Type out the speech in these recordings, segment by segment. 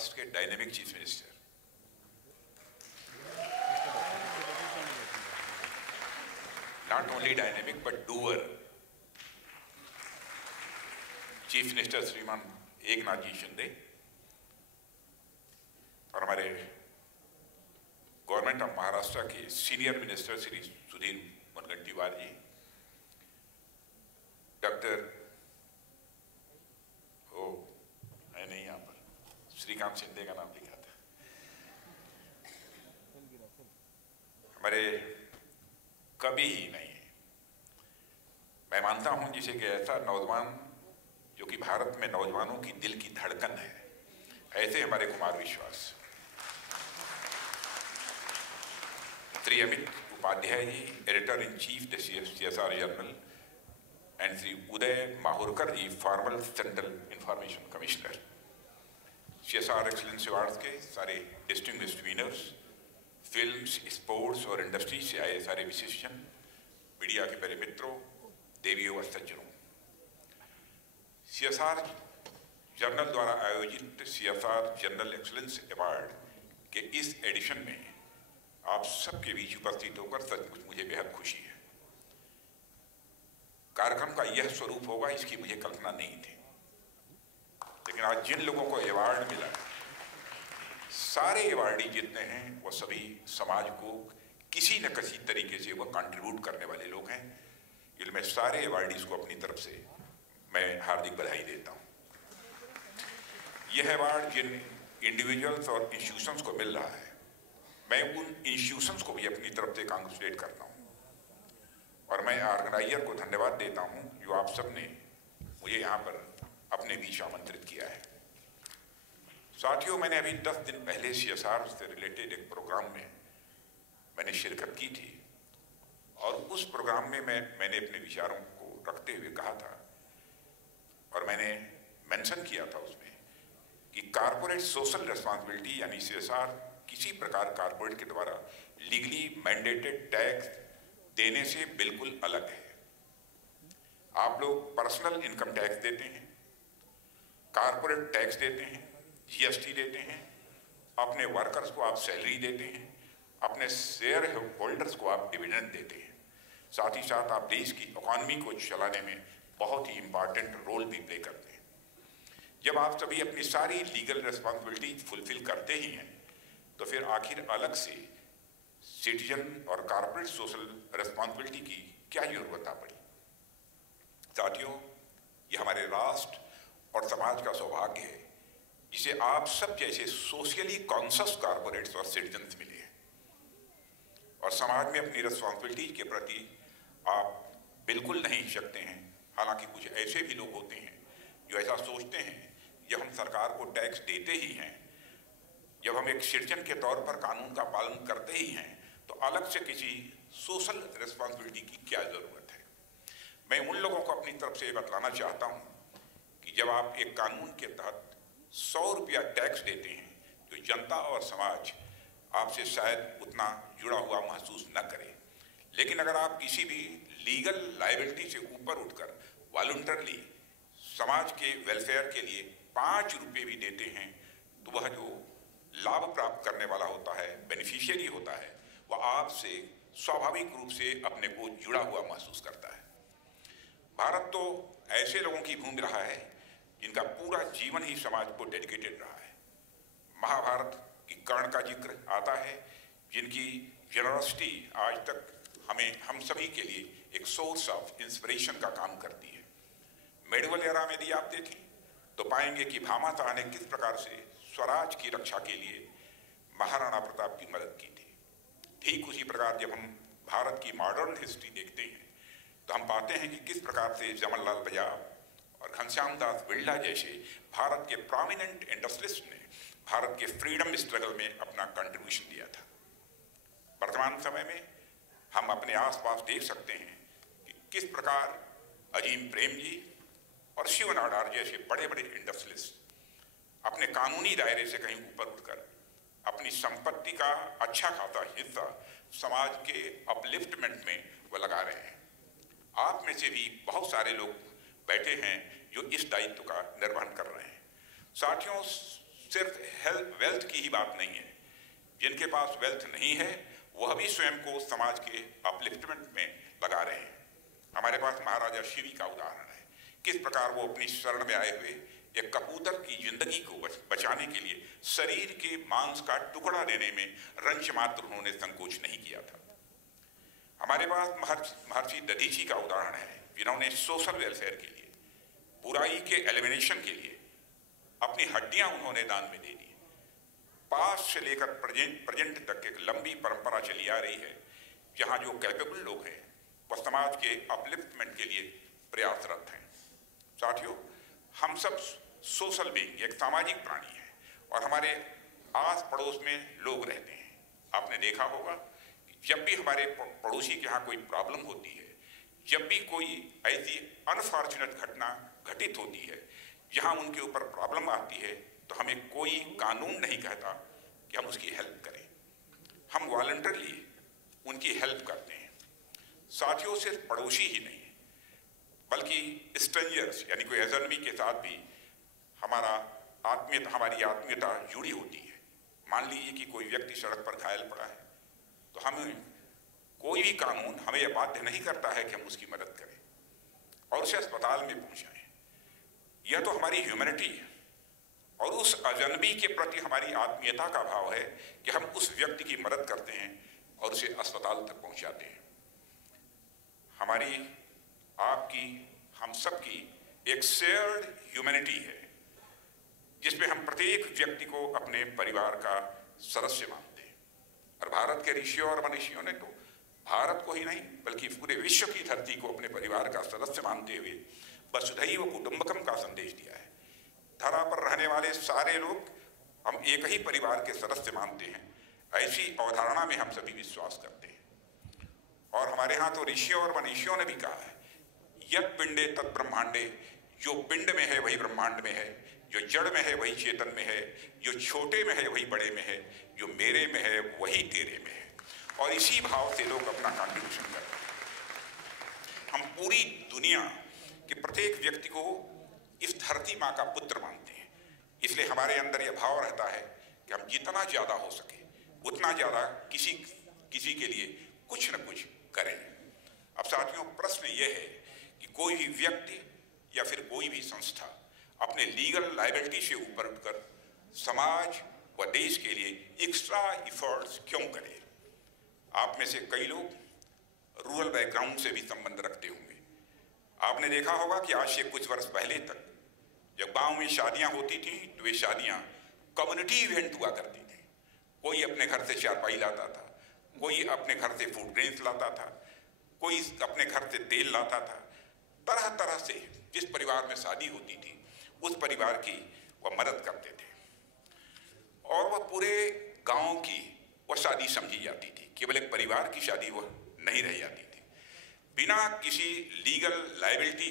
महाराष्ट्र के dynamic chief minister, not only dynamic but doer, chief minister श्रीमान एकनाथ जी शिंदे और हमारे गवर्नमेंट ऑफ महाराष्ट्र के सीनियर मिनिस्टर श्री सुधीर मुनगंटीवार जी, डॉक्टर है नहीं यहाँ पर, श्रीकांत शिंदे का नाम लिखा था, हमारे कभी ही नहीं है। मैं मानता हूं जिसे कि ऐसा नौजवान जो कि भारत में नौजवानों की दिल की धड़कन है, ऐसे हमारे Kumar Vishwas, Shri Amit Upadhyay ji, editor in chief the CSR journal, and Shri Uday Mahurkar ji, formal central information commissioner, CSR excellence awards के सारे डिस्टिंग्विश्ड विनर्स, फिल्म्स, स्पोर्ट्स और इंडस्ट्री से आए सारे विशेषजन, मीडिया के प्यारे मित्रों, देवियों व सज्जनों, CSR जर्नल द्वारा आयोजित CSR जर्नल एक्सीलेंस अवार्ड के इस एडिशन में आप सबके बीच उपस्थित होकर सचमुच मुझे बेहद खुशी है। कार्यक्रम का यह स्वरूप होगा इसकी मुझे कल्पना नहीं थी, लेकिन आज जिन लोगों को अवार्ड मिला, सारे अवार्डी जितने हैं वो सभी समाज को किसी न किसी तरीके से वो कंट्रीब्यूट करने वाले लोग हैं। इसलिए मैं सारे अवार्डीज को अपनी तरफ से मैं हार्दिक बधाई देता हूं। यह अवार्ड जिन इंडिविजुअल्स और इंस्टीट्यूशंस को मिल रहा है, मैं उन इंस्टीट्यूशंस को भी अपनी तरफ से कांग्रेचुलेट करता हूं और मैं ऑर्गेनाइजर को धन्यवाद देता हूं जो आप सब ने मुझे यहाँ पर अपने बीच आमंत्रित किया है। साथियों, मैंने अभी 10 दिन पहले CSR से रिलेटेड एक प्रोग्राम में मैंने शिरकत की थी और उस प्रोग्राम में मैंने अपने विचारों को रखते हुए कहा था और मैंने मेंशन किया था उसमें कि कारपोरेट सोशल रिस्पांसिबिलिटी यानी CSR किसी प्रकार कारपोरेट के द्वारा लीगली मैंडेटेड टैक्स देने से बिल्कुल अलग है। आप लोग पर्सनल इनकम टैक्स देते हैं, कारपोरेट टैक्स देते हैं, GST देते हैं, अपने वर्कर्स को आप सैलरी देते हैं, अपने शेयर होल्डर्स को आप डिविडेंड देते हैं, साथ ही साथ आप देश की इकोनॉमी को चलाने में बहुत ही इंपॉर्टेंट रोल भी प्ले करते हैं। जब आप सभी अपनी सारी लीगल रिस्पॉन्सिबिलिटी फुलफिल करते ही हैं तो फिर आखिर अलग से सिटीजन और कारपोरेट सोशल रिस्पॉन्सिबिलिटी की क्या जरूरत आ पड़ी। साथियों, ये हमारे राष्ट्र और समाज का सौभाग्य है जिसे आप सब जैसे सोशली कॉन्शियस कारपोरेट्स और सिटीजन्स मिले हैं और समाज में अपनी रिस्पॉन्सिबिलिटी के प्रति आप बिल्कुल नहीं सकते हैं। हालांकि कुछ ऐसे भी लोग होते हैं जो ऐसा सोचते हैं जब हम सरकार को टैक्स देते ही हैं, जब हम एक सिटीजन के तौर पर कानून का पालन करते ही हैं, तो अलग से किसी सोशल रिस्पॉन्सिबिलिटी की क्या जरूरत है। मैं उन लोगों को अपनी तरफ से बतलाना चाहता हूं कि जब आप एक कानून के तहत 100 रुपया टैक्स देते हैं, जो जनता और समाज आपसे शायद उतना जुड़ा हुआ महसूस न करे, लेकिन अगर आप किसी भी लीगल लायबिलिटी से ऊपर उठकर वॉलंटरली समाज के वेलफेयर के लिए 5 रुपये भी देते हैं, तो वह जो लाभ प्राप्त करने वाला होता है, बेनिफिशियरी होता है, वह आपसे स्वाभाविक रूप से अपने को जुड़ा हुआ महसूस करता है। भारत तो ऐसे लोगों की भूमि रहा है जिनका पूरा जीवन ही समाज को डेडिकेटेड रहा है। महाभारत की कर्ण का जिक्र आता है, जिनकी जेनरसिटी आज तक हम सभी के लिए एक सोर्स ऑफ इंस्पिरेशन का काम करती है। मेडिवल एरा में यदि आप देखें तो पाएंगे कि भामाशाह ने किस प्रकार से स्वराज की रक्षा के लिए महाराणा प्रताप की मदद की थी। ठीक उसी प्रकार जब हम भारत की मॉडर्न हिस्ट्री देखते हैं तो हम पाते हैं कि किस प्रकार से जमनलाल बजाज और घनश्याम दास बिरला जैसे भारत के प्रोमिनेंट इंडस्ट्रियलिस्ट ने भारत के फ्रीडम स्ट्रगल में अपना कंट्रीब्यूशन दिया था। वर्तमान समय में हम अपने आसपास देख सकते हैं कि किस प्रकार अजीम प्रेम जी और शिव नाडार जैसे बड़े बड़े इंडस्ट्रियलिस्ट अपने कानूनी दायरे से कहीं ऊपर उठकर अपनी संपत्ति का अच्छा खासा हिस्सा समाज के अपलिफ्टमेंट में वो लगा रहे हैं। आप में से भी बहुत सारे लोग बैठे हैं जो इस दायित्व का निर्वहन कर रहे हैं। साथियों, सिर्फ वेल्थ की ही बात नहीं है। जिनके पास वेल्थ नहीं है वह भी स्वयं को समाज के अपलिफ्टमेंट में लगा रहे हैं। हमारे पास महाराजा शिवी का उदाहरण है, किस प्रकार वो अपनी शरण में आए हुए एक कबूतर की जिंदगी को बचाने के लिए शरीर के मांस का टुकड़ा देने में रंच मात्र उन्होंने संकोच नहीं किया था। हमारे पास महर्षि दधीची का उदाहरण है, जिन्होंने सोशल वेलफेयर के लिए, बुराई के एलिमिनेशन के लिए अपनी हड्डियां उन्होंने दान में दे दी। पास्ट से लेकर प्रेजेंट तक एक लंबी परंपरा चली आ रही है, जहां जो कैपेबल लोग हैं वह समाज के अपलिफ्टमेंट के लिए प्रयासरत हैं। साथियों, हम सब सोशल बीइंग, एक सामाजिक प्राणी हैं और हमारे आस पड़ोस में लोग रहते हैं। आपने देखा होगा कि जब भी हमारे पड़ोसी के यहाँ कोई प्रॉब्लम होती है, जब भी कोई ऐसी अनफॉर्चुनेट घटना घटित होती है जहाँ उनके ऊपर प्रॉब्लम आती है, तो हमें कोई कानून नहीं कहता कि हम उसकी हेल्प करें। हम वॉलंटरली उनकी हेल्प करते हैं। साथियों, सिर्फ पड़ोसी ही नहीं बल्कि स्ट्रेंजर्स यानी कोई अजनबी के साथ भी हमारी आत्मीयता जुड़ी होती है। मान लीजिए कि कोई व्यक्ति सड़क पर घायल पड़ा है, तो हमें कोई भी कानून हमें यह बाध्य नहीं करता है कि हम उसकी मदद करें और उसे अस्पताल में पहुंचाएं। यह तो हमारी ह्यूमैनिटी है और उस अजनबी के प्रति हमारी आत्मीयता का भाव है कि हम उस व्यक्ति की मदद करते हैं और उसे अस्पताल तक पहुंचाते हैं। हमारी, आपकी, हम सबकी एक शेयर्ड ह्यूमैनिटी है, जिसमें हम प्रत्येक व्यक्ति को अपने परिवार का सदस्य मानते हैं। और भारत के ऋषियों और मनीषियों ने तो भारत को ही नहीं बल्कि पूरे विश्व की धरती को अपने परिवार का सदस्य मानते हुए वसुधैव कुटुंबकम का संदेश दिया है। धरा पर रहने वाले सारे लोग हम एक ही परिवार के सदस्य मानते हैं, ऐसी अवधारणा में हम सभी विश्वास करते हैं। और हमारे यहाँ तो ऋषियों और मनीषियों ने भी कहा है, यत् पिंडे तत् ब्रह्मांडे, जो पिंड में है वही ब्रह्मांड में है, जो जड़ में है वही चेतन में है, जो छोटे में है वही बड़े में है, जो मेरे में है वही तेरे में है। और इसी भाव से लोग अपना कॉन्ट्रिब्यूशन करते हैं। हम पूरी दुनिया के प्रत्येक व्यक्ति को इस धरती माँ का पुत्र मानते हैं, इसलिए हमारे अंदर यह भाव रहता है कि हम जितना ज्यादा हो सके उतना ज्यादा किसी के लिए कुछ न कुछ करें। अब साथियों, प्रश्न यह है कि कोई भी व्यक्ति या फिर कोई भी संस्था अपने लीगल लायबिलिटी से ऊपर उठकर समाज व देश के लिए एक्स्ट्रा एफर्ट्स क्यों करे। आप में से कई लोग रूरल बैकग्राउंड से भी संबंध रखते होंगे। आपने देखा होगा कि आज से कुछ वर्ष पहले तक जब गांव में शादियां होती थी तो वे शादियां कम्युनिटी इवेंट हुआ करती थी। कोई अपने घर से चारपाई लाता था, कोई अपने घर से फूड ग्रेन्स लाता था, कोई अपने घर से तेल लाता था। तरह तरह से जिस परिवार में शादी होती थी उस परिवार की वह मदद करते थे और वह पूरे गांव की वह शादी समझी जाती थी। केवल एक परिवार की शादी वह नहीं रह जाती थी। बिना किसी लीगल लायबिलिटी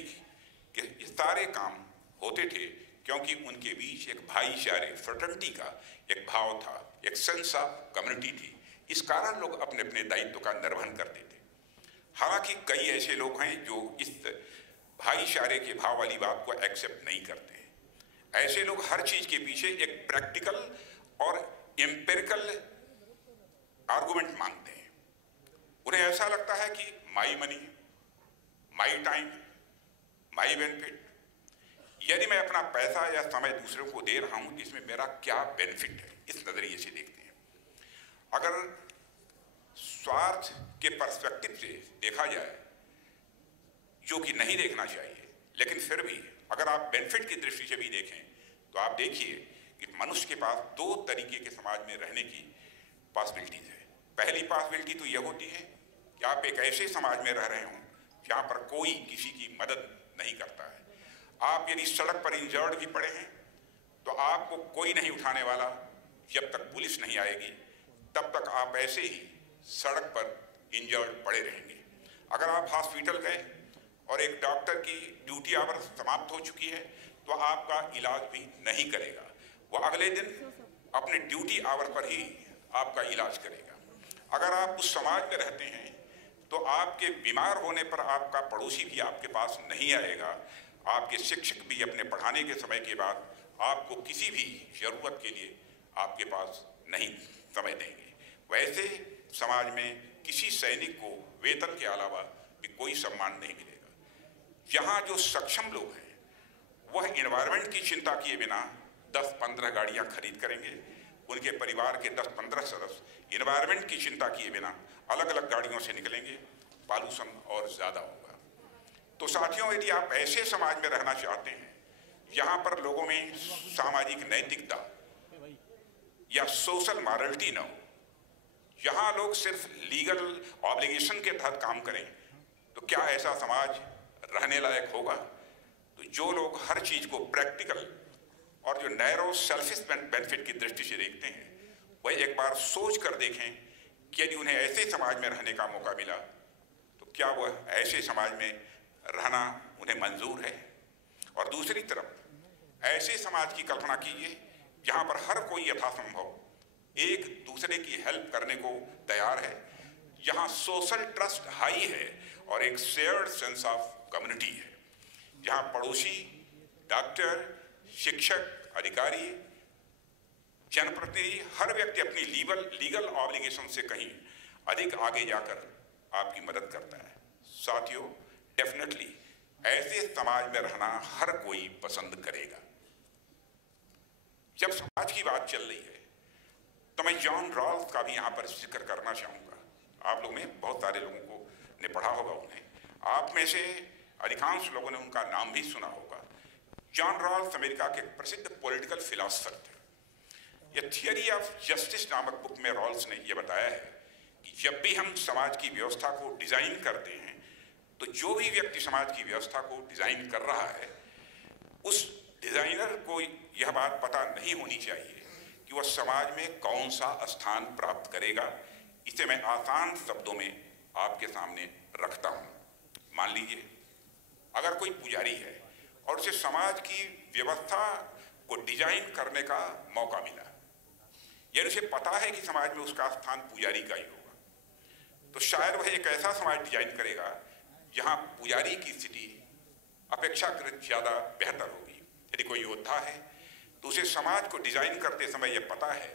के ये सारे काम होते थे, क्योंकि उनके बीच एक भाईचारे, फ्रेटर्निटी का एक भाव था, एक सेंस ऑफ कम्युनिटी थी। इस कारण लोग अपने अपने दायित्व का निर्वहन करते थे। हालांकि कई ऐसे लोग हैं जो इस भाईचारे के भाव वाली बात को एक्सेप्ट नहीं करते हैं। ऐसे लोग हर चीज के पीछे एक प्रैक्टिकल और एम्पिरिकल आर्गुमेंट मांगते हैं। उन्हें ऐसा लगता है कि my money, my time, my benefit, यदि मैं अपना पैसा या समय दूसरों को दे रहा हूं तो इसमें मेरा क्या बेनिफिट है, इस नजरिए से देखते हैं। अगर स्वार्थ के पर्सपेक्टिव से देखा जाए, जो कि नहीं देखना चाहिए, लेकिन फिर भी अगर आप बेनिफिट की दृष्टि से भी देखें तो आप देखिए कि मनुष्य के पास दो तरीके के समाज में रहने की पॉसिबिलिटीज है। पहली पॉसिबिलिटी तो यह होती है कि आप एक ऐसे समाज में रह रहे हों जहां पर कोई किसी की मदद नहीं करता है। आप यदि सड़क पर इंजर्ड भी पड़े हैं तो आपको कोई नहीं उठाने वाला। जब तक पुलिस नहीं आएगी तब तक आप ऐसे ही सड़क पर इंजर्ड पड़े रहेंगे। अगर आप हॉस्पिटल गए और एक डॉक्टर की ड्यूटी आवर समाप्त हो चुकी है तो आपका इलाज भी नहीं करेगा, वो अगले दिन अपने ड्यूटी आवर पर ही आपका इलाज करेगा। अगर आप उस समाज में रहते हैं तो आपके बीमार होने पर आपका पड़ोसी भी आपके पास नहीं आएगा, आपके शिक्षक भी अपने पढ़ाने के समय के बाद आपको किसी भी जरूरत के लिए आपके पास नहीं समय देंगे। वैसे समाज में किसी सैनिक को वेतन के अलावा भी कोई सम्मान नहीं मिलेगा। यहाँ जो सक्षम लोग हैं वह एनवायरनमेंट की चिंता किए बिना 10-15 गाड़ियाँ खरीद करेंगे। उनके परिवार के 10-15 सदस्य एनवायरनमेंट की चिंता किए बिना अलग अलग गाड़ियों से निकलेंगे, पॉल्यूशन और ज़्यादा होगा। तो साथियों, यदि आप ऐसे समाज में रहना चाहते हैं जहाँ पर लोगों में सामाजिक नैतिकता या सोशल मॉरलिटी न हो, जहाँ लोग सिर्फ लीगल ऑब्लिगेशन के तहत काम करें, तो क्या ऐसा समाज रहने लायक होगा? तो जो लोग हर चीज़ को प्रैक्टिकल और जो नैरो सेल्फिश बेनिफिट की दृष्टि से देखते हैं, वह एक बार सोच कर देखें कि यदि उन्हें ऐसे समाज में रहने का मौका मिला तो क्या वह ऐसे समाज में रहना उन्हें मंजूर है। और दूसरी तरफ ऐसे समाज की कल्पना कीजिए जहाँ पर हर कोई यथासंभव एक दूसरे की हेल्प करने को तैयार है, जहाँ सोशल ट्रस्ट हाई है और एक शेयर्ड सेंस ऑफ कम्युनिटी है, जहाँ पड़ोसी, डॉक्टर, शिक्षक, अधिकारी, जनप्रतिनिधि, हर व्यक्ति अपनी लीगल ऑब्लिगेशन से कहीं अधिक आगे जाकर आपकी मदद करता है। साथियों, डेफिनेटली ऐसे समाज में रहना हर कोई पसंद करेगा। जब समाज की बात चल रही है तो मैं जॉन रॉल्स का भी यहाँ पर जिक्र करना चाहूँगा। आप लोगों में बहुत सारे लोगों को ने पढ़ा होगा उन्हें, आप में से अधिकांश लोगों ने उनका नाम भी सुना होगा। जॉन रॉल्स अमेरिका के प्रसिद्ध पॉलिटिकल फिलोसोफर थे। ये थियरी ऑफ जस्टिस नामक बुक में रॉल्स ने यह बताया है कि जब भी हम समाज की व्यवस्था को डिजाइन करते हैं तो जो भी व्यक्ति समाज की व्यवस्था को डिजाइन कर रहा है, उस डिजाइनर को यह बात पता नहीं होनी चाहिए कि वह समाज में कौन सा स्थान प्राप्त करेगा। इसे मैं आसान शब्दों में आपके सामने रखता हूं। मान लीजिए अगर कोई पुजारी है और उसे समाज की व्यवस्था को डिजाइन करने का मौका मिला, यानी उसे पता है कि समाज में उसका स्थान पुजारी का ही होगा, तो शायद वह एक ऐसा समाज डिजाइन करेगा जहां पुजारी की स्थिति अपेक्षाकृत ज्यादा बेहतर होगी। यदि कोई योद्धा है तो उसे समाज को डिजाइन करते समय यह पता है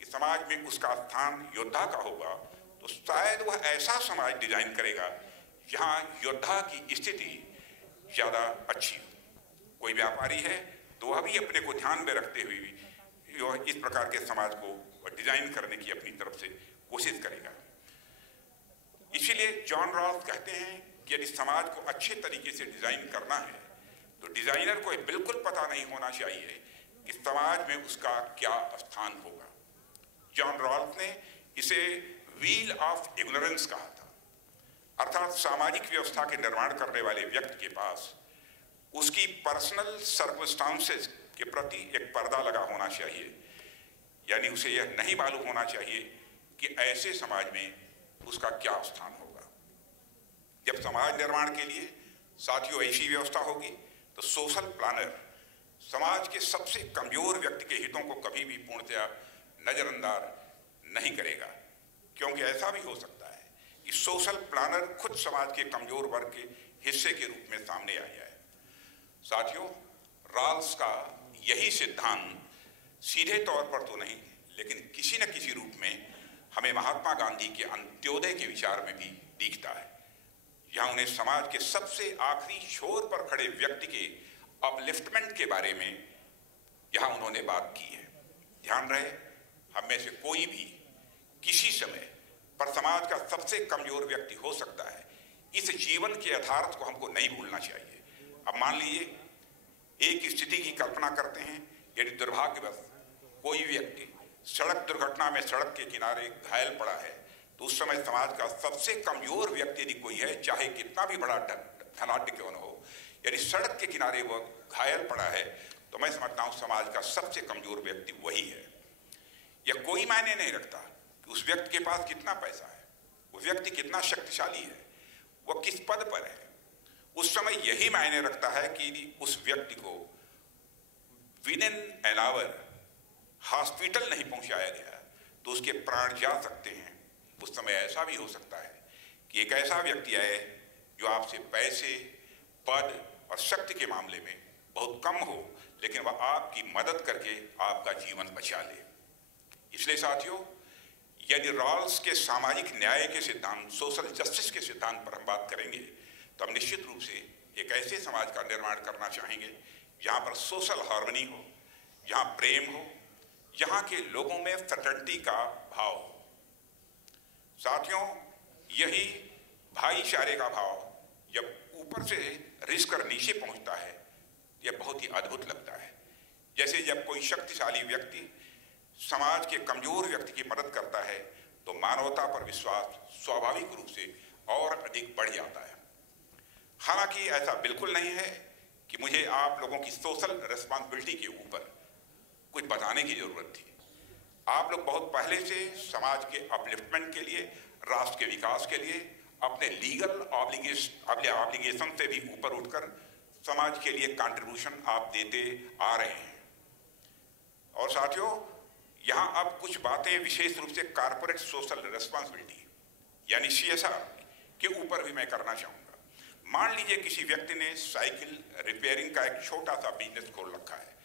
कि समाज में उसका स्थान योद्धा का होगा, तो शायद वह ऐसा समाज डिजाइन करेगा जहां योद्धा की स्थिति ज्यादा अच्छी हो। कोई व्यापारी है तो वह भी अपने को ध्यान में रखते हुए भी इस प्रकार के समाज को डिजाइन करने की अपनी तरफ से कोशिश करेगा। इसीलिए जॉन रॉल्स कहते हैं कि यदि समाज को अच्छे तरीके से डिजाइन करना है तो डिजाइनर को बिल्कुल पता नहीं होना चाहिए कि समाज में उसका क्या स्थान होगा। जॉन रॉल्स ने इसे व्हील ऑफ इग्नोरेंस कहा था, अर्थात सामाजिक व्यवस्था के निर्माण करने वाले व्यक्ति के पास उसकी पर्सनल सर्कमस्टांसेस के प्रति एक पर्दा लगा होना चाहिए, यानी उसे यह नहीं मालूम होना चाहिए कि ऐसे समाज में उसका क्या स्थान होगा। जब समाज निर्माण के लिए साथियों ऐसी व्यवस्था होगी तो सोशल प्लानर समाज के सबसे कमजोर व्यक्ति के हितों को कभी भी पूर्णतया नजरअंदाज नहीं करेगा, क्योंकि ऐसा भी हो सकता है कि सोशल प्लानर खुद समाज के कमजोर वर्ग के हिस्से के रूप में सामने आ जाए। साथियों, रॉल्स का यही सिद्धांत सीधे तौर पर तो नहीं लेकिन किसी न किसी रूप में हमें महात्मा गांधी के अंत्योदय के विचार में भी दिखता है, जहां उन्हें समाज के सबसे आखिरी छोर पर खड़े व्यक्ति के अपलिफ्टमेंट के बारे में जहां उन्होंने बात की है। ध्यान रहे, हम में से कोई भी किसी समय पर समाज का सबसे कमजोर व्यक्ति हो सकता है। इस जीवन के यथार्थ को हमको नहीं भूलना चाहिए। अब मान लीजिए एक स्थिति की कल्पना करते हैं, यदि दुर्भाग्यवश कोई व्यक्ति सड़क दुर्घटना में सड़क के किनारे घायल पड़ा है, तो उस समय समाज का सबसे कमजोर व्यक्ति यदि कोई है, चाहे कितना भी बड़ा धनाढ्य क्यों न हो, यदि सड़क के किनारे वह घायल पड़ा है, तो मैं समझता हूं समाज का सबसे कमजोर व्यक्ति वही है। यह कोई मायने नहीं रखता कि उस व्यक्ति के पास कितना पैसा है, वो व्यक्ति कितना शक्तिशाली है, वह किस पद पर है। उस समय यही मायने रखता है कि उस व्यक्ति को with in an hour hospital नहीं पहुंचाया गया तो उसके प्राण जा सकते हैं। उस समय ऐसा भी हो सकता है कि एक ऐसा व्यक्ति आए जो आपसे पैसे, पद और शक्ति के मामले में बहुत कम हो, लेकिन वह आपकी मदद करके आपका जीवन बचा ले। इसलिए साथियों, यदि रॉल्स के सामाजिक न्याय के सिद्धांत, सोशल जस्टिस के सिद्धांत पर हम बात करेंगे, तो हम निश्चित रूप से एक ऐसे समाज का निर्माण करना चाहेंगे जहां पर सोशल हार्मनी हो, जहां प्रेम हो, जहां के लोगों में फ्रेटर्निटी का भाव हो। साथियों, यही भाईचारे का भाव जब ऊपर से रिश्क कर नीचे पहुंचता है, यह बहुत ही अद्भुत लगता है। जैसे जब कोई शक्तिशाली व्यक्ति समाज के कमजोर व्यक्ति की मदद करता है, तो मानवता पर विश्वास स्वाभाविक रूप से और अधिक बढ़ जाता है। हालांकि ऐसा बिल्कुल नहीं है कि मुझे आप लोगों की सोशल रिस्पॉन्सिबिलिटी के ऊपर कुछ बताने की जरूरत थी। आप लोग बहुत पहले से समाज के अपलिफ्टमेंट के लिए, राष्ट्र के विकास के लिए अपने लीगल ऑब्लिगेशन से भी ऊपर उठकर समाज के लिए कंट्रीब्यूशन आप देते आ रहे हैं। और साथियों, यहां अब कुछ बातें विशेष रूप से कॉर्पोरेट सोशल रिस्पॉन्सिबिलिटी यानी CSR के ऊपर भी मैं करना चाहूंगा। मान लीजिए किसी व्यक्ति ने साइकिल रिपेयरिंग का एक छोटा सा बिजनेस खोल रखा है।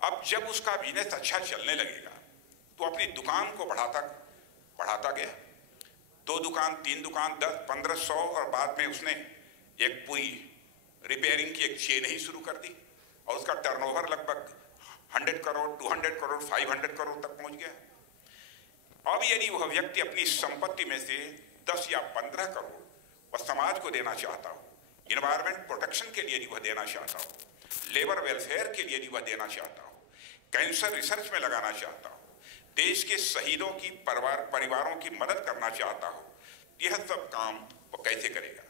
अब जब उसका बिजनेस अच्छा चलने लगेगा तो अपनी दुकान को बढ़ाता गया, 2 दुकान, 3 दुकान, 10, 15, 100 और बाद में उसने एक पूरी रिपेयरिंग की एक चेन ही शुरू कर दी और उसका टर्नओवर लगभग 100 करोड़, 200 करोड़, 500 करोड़ तक पहुंच गया। अब यदि वह व्यक्ति अपनी संपत्ति में से 10 या 15 करोड़ वह समाज को देना चाहता हो, इन्वायरमेंट प्रोटेक्शन के लिए यदि वह देना चाहता हो, लेबर वेलफेयर के लिए यदि वह देना चाहता हो, कैंसर रिसर्च में लगाना चाहता हो, देश के शहीदों की परिवारों की मदद करना चाहता हो, यह सब काम वो कैसे करेगा?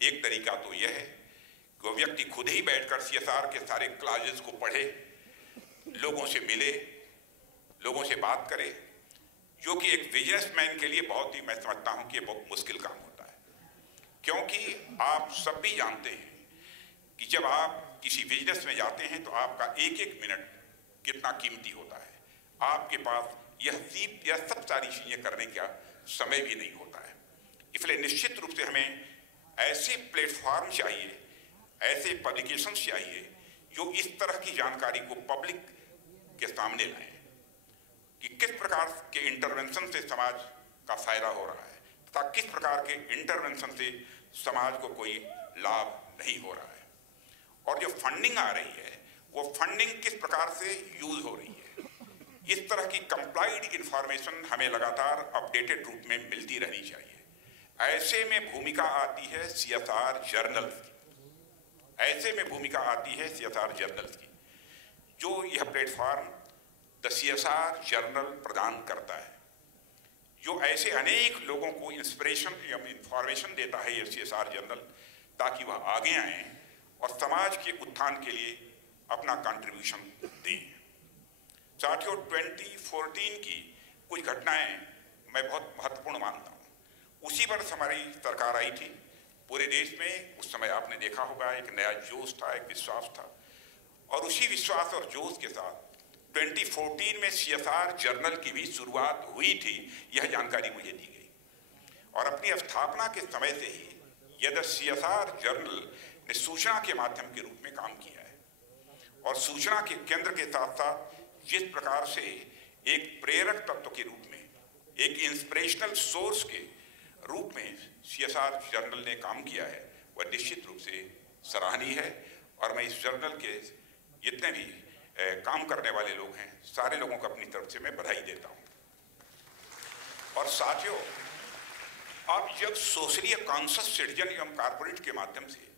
एक तरीका तो यह है कि वो व्यक्ति खुद ही बैठकर CSR के सारे क्लासेस को पढ़े, लोगों से मिले, लोगों से बात करे, जो कि एक बिजनेसमैन के लिए बहुत ही, मैं समझता हूं कि बहुत मुश्किल काम होता है। क्योंकि आप सब भी जानते हैं कि जब आप किसी बिजनेस में जाते हैं तो आपका एक एक मिनट कितना कीमती होता है। आपके पास यह सब सारी चीजें करने का समय भी नहीं होता है। इसलिए निश्चित रूप से हमें ऐसे प्लेटफॉर्म चाहिए, ऐसे पब्लिकेशंस चाहिए जो इस तरह की जानकारी को पब्लिक के सामने लाएं कि किस प्रकार के इंटरवेंशन से समाज का फायदा हो रहा है तथा किस प्रकार के इंटरवेंशन से समाज को कोई लाभ नहीं हो रहा है, और जो फंडिंग आ रही है वो फंडिंग किस प्रकार से यूज हो रही है। इस तरह की कंप्लाइड इंफॉर्मेशन हमें लगातार अपडेटेड रूप में मिलती रहनी चाहिए। ऐसे में भूमिका आती है CSR जर्नल्स की, ऐसे में भूमिका आती है CSR जर्नल्स की, जो यह प्लेटफॉर्म द CSR जर्नल प्रदान करता है, जो ऐसे अनेक लोगों को इंस्पिरेशन या इंफॉर्मेशन देता है यह CSR जर्नल, ताकि वह आगे आए और समाज के उत्थान के लिए अपना कंट्रीब्यूशन दें। साथियों, 2014 की कुछ घटनाएं मैं बहुत महत्वपूर्ण मानता हूं। उसी वर्ष हमारी सरकार आई थी पूरे देश में। उस समय आपने देखा होगा एक नया जोश था, एक विश्वास था, और उसी विश्वास और जोश के साथ 2014 में CSR जर्नल की भी शुरुआत हुई थी, यह जानकारी मुझे दी गई। और अपनी स्थापना के समय से ही यह CSR जर्नल ने सूचना के माध्यम के रूप में काम किया है, और सूचना के केंद्र के साथ साथ जिस प्रकार से एक प्रेरक तत्व के रूप में, एक इंस्पिरेशनल सोर्स के रूप में CSR जर्नल ने काम किया है, वह निश्चित रूप से सराहनीय है। और मैं इस जर्नल के जितने भी काम करने वाले लोग हैं, सारे लोगों को अपनी तरफ से मैं बधाई देता हूं। और साथियों, अब जब सोशली कॉन्शियस सिटीजन एवं कॉर्पोरेट के माध्यम से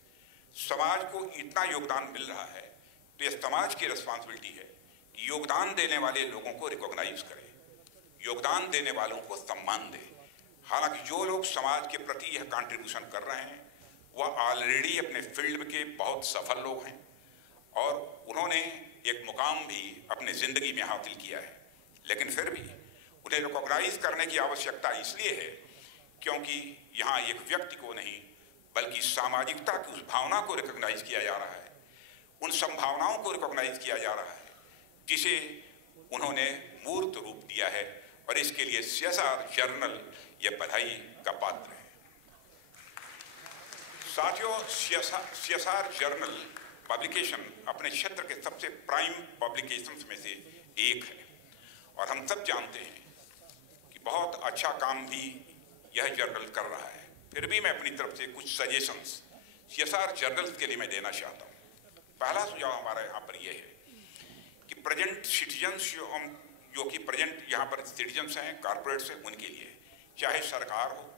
समाज को इतना योगदान मिल रहा है, तो यह समाज की रिस्पॉन्सिबिलिटी है कि योगदान देने वाले लोगों को रिकॉग्नाइज करें, योगदान देने वालों को सम्मान दें। हालांकि जो लोग समाज के प्रति यह कंट्रीब्यूशन कर रहे हैं वह ऑलरेडी अपने फील्ड के बहुत सफल लोग हैं, और उन्होंने एक मुकाम भी अपने जिंदगी में हासिल किया है। लेकिन फिर भी उन्हें रिकॉग्नाइज करने की आवश्यकता इसलिए है क्योंकि यहाँ एक व्यक्ति को नहीं बल्कि सामाजिकता की उस भावना को रिकॉग्नाइज किया जा रहा है, उन संभावनाओं को रिकॉग्नाइज किया जा रहा है जिसे उन्होंने मूर्त रूप दिया है, और इसके लिए CSR जर्नल यह बधाई का पात्र है। साथियों, CSR जर्नल पब्लिकेशन अपने क्षेत्र के सबसे प्राइम पब्लिकेशंस में से एक है और हम सब जानते हैं कि बहुत अच्छा काम भी यह जर्नल कर रहा है। फिर भी मैं अपनी तरफ से कुछ सजेशंस सीएसआर जर्नल्स के लिए मैं देना चाहता हूँ। पहला सुझाव हमारा यहाँ पर यह है कि प्रेजेंट सिटीजन्स जो कि प्रेजेंट यहाँ पर सिटीजन्स हैं, कॉर्पोरेट्स हैं, उनके लिए चाहे सरकार हो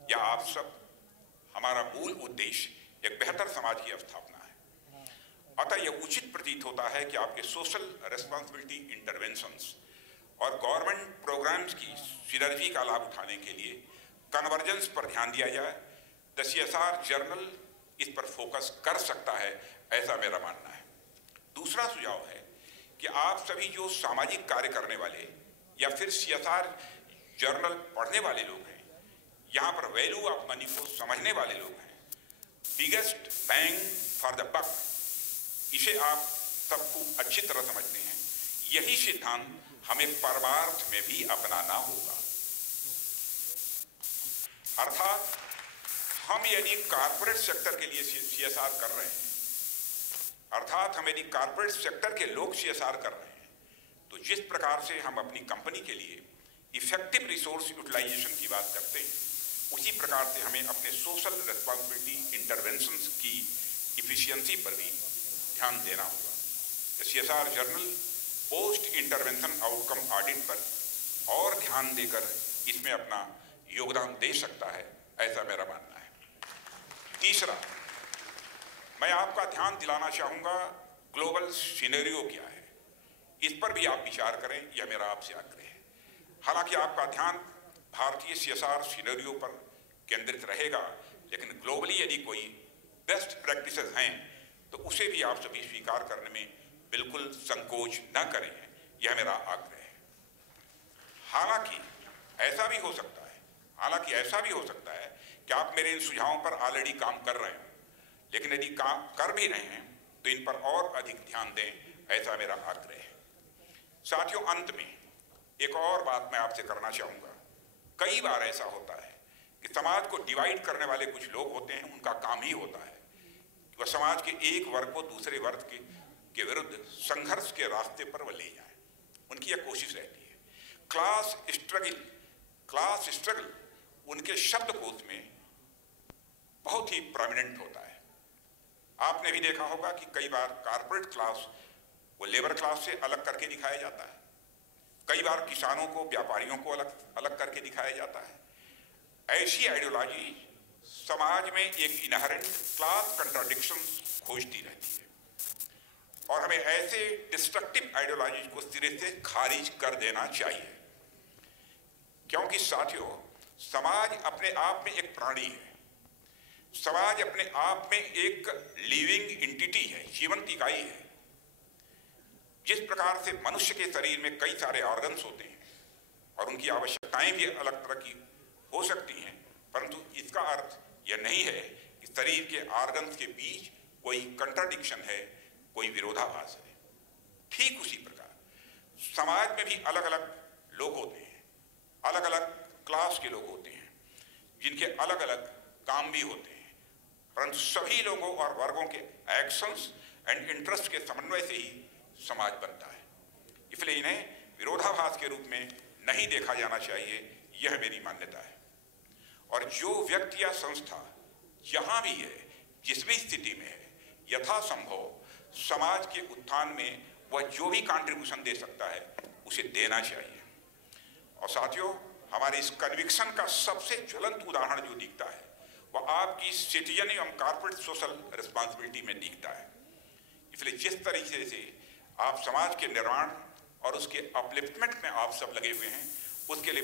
या आप सब, हमारा मूल उद्देश्य एक बेहतर समाज की स्थापना है। अतः यह उचित प्रतीत होता है कि आपके सोशल रेस्पॉन्सिबिलिटी इंटरवेंशंस और गवर्नमेंट प्रोग्राम्स की सिनर्जी का लाभ उठाने के लिए कन्वर्जेंस पर ध्यान दिया जाए। द सीएसआर जर्नल इस पर फोकस कर सकता है, ऐसा मेरा मानना है। दूसरा सुझाव है कि आप सभी जो सामाजिक कार्य करने वाले या फिर सीएसआर जर्नल पढ़ने वाले लोग हैं, यहाँ पर वैल्यू ऑफ मनी को समझने वाले लोग हैं, biggest bang for the buck, इसे आप सब खूब अच्छी तरह समझते हैं। यही सिद्धांत हमें परमार्थ में भी अपनाना होगा। अर्थात हम यदि कॉर्पोरेट सेक्टर के लिए सीएसआर कर रहे हैं, अर्थात हम यदि कॉर्पोरेट सेक्टर के लोग सीएसआर कर रहे हैं, तो जिस प्रकार से हम अपनी कंपनी के लिए इफेक्टिव रिसोर्स यूटिलाइजेशन की बात करते हैं, उसी प्रकार से हमें अपने सोशल रेस्पॉन्सिबिलिटी इंटरवेंशंस की इफिशियंसी पर भी ध्यान देना होगा। CSR journal post intervention outcome audit पर और ध्यान देकर इसमें अपना योगदान दे सकता है, ऐसा मेरा मानना है। तीसरा, मैं आपका ध्यान दिलाना चाहूंगा ग्लोबल सिनेरियो क्या है, इस पर भी आप विचार करें, यह मेरा आपसे आग्रह है। हालांकि आपका ध्यान भारतीय सीएसआर सिनेरियो पर केंद्रित रहेगा, लेकिन ग्लोबली यदि कोई बेस्ट प्रैक्टिसेस हैं तो उसे भी आप सभी स्वीकार करने में बिल्कुल संकोच न करें, यह मेरा आग्रह है। हालांकि ऐसा भी हो सकता है कि आप मेरे इन सुझावों पर ऑलरेडी काम कर रहे हैं, लेकिन यदि काम कर भी रहे हैं तो इन पर और अधिक ध्यान दें, ऐसा मेरा आग्रह है। साथियों, अंत में एक और बात मैं आपसे करना चाहूंगा। कई बार ऐसा होता है कि समाज को डिवाइड करने वाले कुछ लोग होते हैं, उनका काम ही होता है कि वह समाज के एक वर्ग को दूसरे वर्ग के विरुद्ध संघर्ष के रास्ते पर वह ले जाए। उनकी यह कोशिश रहती है। क्लास स्ट्रगल उनके शब्दकोश में बहुत ही प्रोमिनेंट होता है। आपने भी देखा होगा कि कई बार कॉर्पोरेट क्लास वो लेबर क्लास से अलग करके दिखाया जाता है, कई बार किसानों को, व्यापारियों को अलग करके दिखाया जाता है। ऐसी आइडियोलॉजी समाज में एक इनहेरेंट क्लास कंट्राडिक्शन खोजती रहती है और हमें ऐसे डिस्ट्रक्टिव आइडियोलॉजी को सिरे से खारिज कर देना चाहिए। क्योंकि साथियों, समाज अपने आप में एक प्राणी है, समाज अपने आप में एक लिविंग एंटिटी है, जीवंत इकाई है। जिस प्रकार से मनुष्य के शरीर में कई सारे ऑर्गन्स होते हैं और उनकी आवश्यकताएं भी अलग तरह की हो सकती हैं, परंतु इसका अर्थ यह नहीं है कि शरीर के ऑर्गन्स के बीच कोई कंट्राडिक्शन है, कोई विरोधाभास है। ठीक उसी प्रकार समाज में भी अलग अलग लोग होते हैं, अलग अलग क्लास के लोग होते हैं, जिनके अलग अलग काम भी होते हैं, परंतु सभी लोगों और वर्गों के एक्शंस एंड इंटरेस्ट के समन्वय से ही समाज बनता है। इसलिए इन्हें विरोधाभास के रूप में नहीं देखा जाना चाहिए, यह मेरी मान्यता है। और जो व्यक्ति या संस्था जहां भी है, जिस भी स्थिति में है, यथासंभव समाज के उत्थान में वह जो भी कंट्रीब्यूशन दे सकता है उसे देना चाहिए। और साथियों, हमारे इस कन्विक्शन का सबसे ज्वलंत उदाहरण जो दिखता है वह आपकी सिटीजन एवं कॉर्पोरेट सोशल रिस्पॉन्सिबिलिटी में दिखता है। इसलिए जिस तरीके से आप समाज के निर्माण और उसके अपलिफ्टमेंट में आप सब लगे हुए हैं, उसके लिए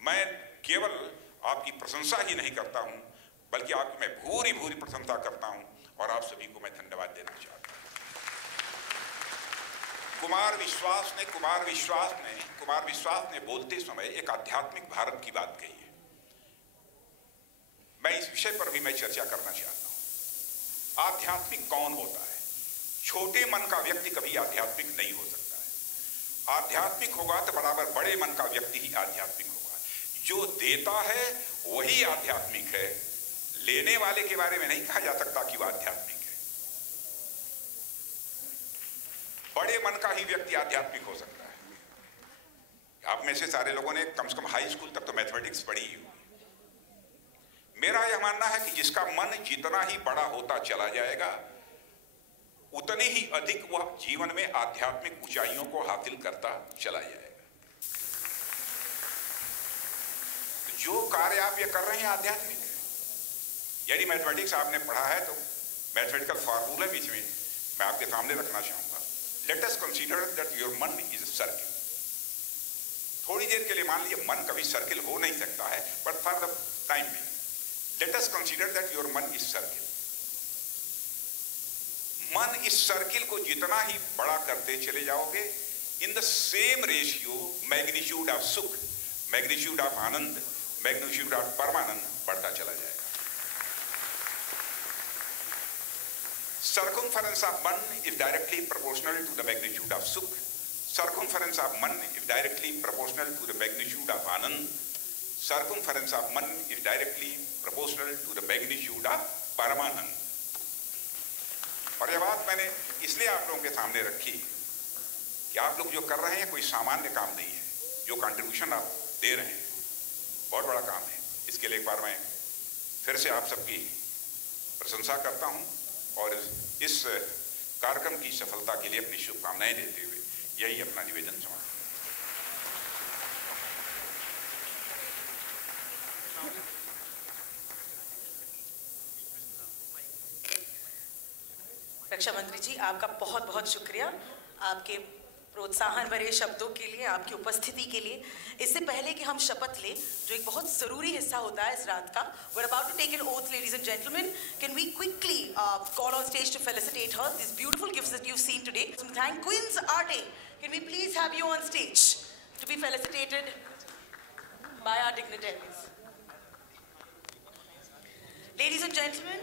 मैं केवल आपकी प्रशंसा ही नहीं करता हूं, बल्कि आपकी मैं भूरी भूरी प्रशंसा करता हूं और आप सभी को मैं धन्यवाद देना चाहता हूं। कुमार विश्वास ने बोलते समय एक आध्यात्मिक भारत की बात कही है। मैं इस विषय पर भी मैं चर्चा करना चाहता हूं। आध्यात्मिक कौन होता है? छोटे मन का व्यक्ति कभी आध्यात्मिक नहीं हो सकता है। आध्यात्मिक होगा तो बराबर बड़े मन का व्यक्ति ही आध्यात्मिक होगा। जो देता है वही आध्यात्मिक है, लेने वाले के बारे में नहीं कहा जा सकता कि वह आध्यात्मिक है। बड़े मन का ही व्यक्ति आध्यात्मिक हो सकता है। आप में से सारे लोगों ने कम से कम हाई स्कूल तक तो मैथमेटिक्स पढ़ी ही होगी। मेरा यह मानना है कि जिसका मन जितना ही बड़ा होता चला जाएगा, उतनी ही अधिक वह जीवन में आध्यात्मिक ऊंचाइयों को हासिल करता चला जाएगा। तो जो कार्य आप ये कर रहे हैं आध्यात्मिक है। यदि मैथमेटिक्स आपने पढ़ा है तो मैथमेटिकल फॉर्मूला बीच में मैं आपके सामने रखना चाहूंगा। Let us consider that your मन इज अ सर्किल। थोड़ी देर के लिए मान लीजिए मन कभी सर्किल हो नहीं सकता है, but for the time being let us consider that your मन इज सर्किल। मन इस सर्किल को जितना ही बड़ा करते चले जाओगे, in the same ratio magnitude of सुख, मैग्नीट्यूड ऑफ आनंद, मैग्नीट्यूड ऑफ परमानंद बढ़ता चला जाएगा। Circumference of man is directly proportional to the magnitude of Sukh. Circumference of man is directly proportional to the magnitude of Anand. Circumference of man is directly proportional to the magnitude of Paramanand. और यह बात मैंने इसलिए आप लोगों के सामने रखी कि आप लोग जो कर रहे हैं कोई सामान्य काम नहीं है। जो कंट्रीब्यूशन आप दे रहे हैं बहुत बड़ा काम है। इसके लिए एक बार मैं फिर से आप सबकी प्रशंसा करता हूं और इस कार्यक्रम की सफलता के लिए अपनी शुभकामनाएं देते हुए यही अपना निवेदन समाप्त। रक्षा मंत्री जी, आपका बहुत बहुत शुक्रिया आपके प्रोत्साहन भरे शब्दों के लिए, आपकी उपस्थिति के लिए। इससे पहले कि हम शपथ लें, जो एक बहुत जरूरी हिस्सा होता है इस रात का, we're about to take an oath, ladies and gentlemen. Can we quickly call on stage to felicitate her? These beautiful gifts that you've seen today. Thank Queen's Arte. Can we please have you on stage to be felicitated by our dignitaries? Ladies and gentlemen,